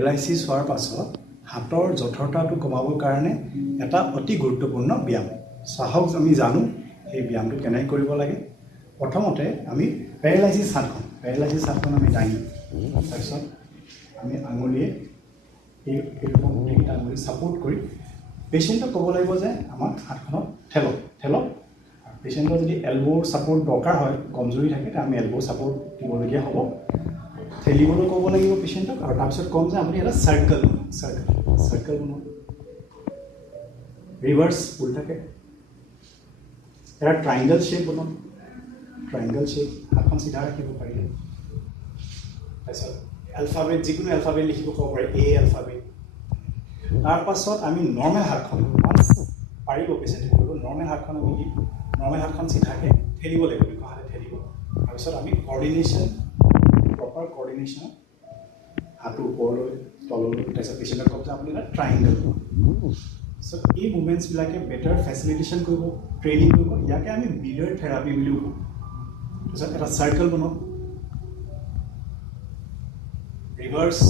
Paralysis হোৱাৰ পাছত হাতৰ জঠৰতাটো কমাবৰ কাৰণে এটা অতি গুৰুত্বপূৰ্ণ ব্যায়াম চাহক আমি জানো এই ব্যায়ামটো কেনেকৈ কৰিব লাগে। প্ৰথমতে আমি পেৰালাইচিছ হাতখন আমি দাঙি তাৰপিছত আমি আঙুলিয়ে এইকেইটা আঙুলি ছাপোৰ্ট কৰি পেচেণ্টক ক'ব লাগিব যে আমাৰ হাতখনত ঠেলক আৰু পেচেণ্টৰ যদি এলব'ৰ ছাপোৰ্ট দৰকাৰ হয়, কমজুৰি থাকে, তেতিয়া আমি এলব'ৰ ছাপোৰ্ট দিবলগীয়া হ'ব। ঠেলিবলৈ ক'ব লাগিব পেচেণ্টক আৰু তাৰপিছত ক'ম যে আপুনি এটা চাৰ্কেল বনাওক, ৰিভাৰ্ছ উল্টাকে এটা ট্ৰাইংগল শ্বেপ বনাওক, হাতখন চিধা ৰাখিব পাৰিলে তাৰপিছত এলফাবেট যিকোনো এলফাবেট লিখিব ক'ব পাৰে, এ এলফাবেট। তাৰপাছত আমি নৰ্মেল হাতখন পাৰিব পেচেণ্টে কৰিব, নৰ্মেল হাতখন আমি দিম, নৰ্মেল হাতখন চিধাকৈ ঠেলিব লাগিব, দুখন হাতে ঠেলিব। তাৰপিছত আমি প্ৰপাৰ কৰ্ডিনেশ্যনত হাতটো ওপৰলৈ তললৈ, তাৰপিছত পেচেণ্টক ক'ব যে আপুনি এটা ট্ৰাইংগল। চ' এই মুভমেণ্টছবিলাকে বেটাৰ ফেচিলিটেশ্যন কৰিব, ট্ৰেইনিং কৰিব, ইয়াকে আমি মিৰৰ থেৰাপি বুলিও কওঁ। তাৰপিছত এটা চাৰ্কেল বনাওক, ৰিভাৰ্ছ